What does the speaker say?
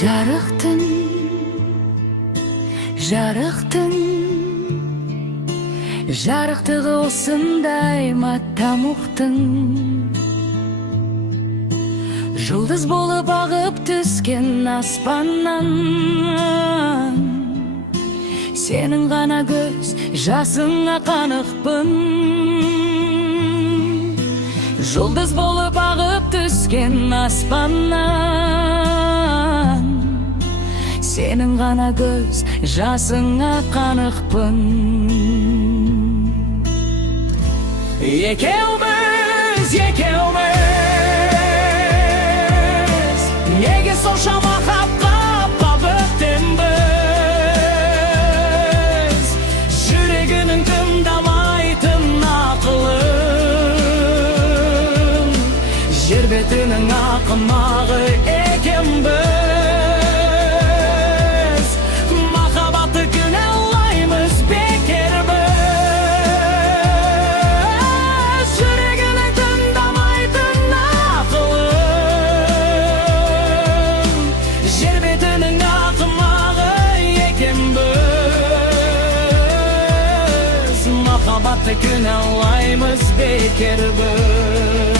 Жарықтың, жарықтың, жарықтығы осындай ма тамұқтың. Жұлдыз болып ағып түскен аспаннан, сенің ғана көз жасыңа қанықпын. Жұлдыз болып ағып түскен аспаннан, сенің ғана көз жасыңа қанықпын. Екеуміз, неге соншама қап-қапқа бітембіз? Жүрегінің тыңдамайтын ақылын, жер бетінің ақымағы екенбіз. Махаббатты күнәлаймыз бекер біз. Жүрегінің тыңдамайтын ақылын, жер бетінің ақымағы екенбіз. Махаббатты күнәлаймыз бекер біз.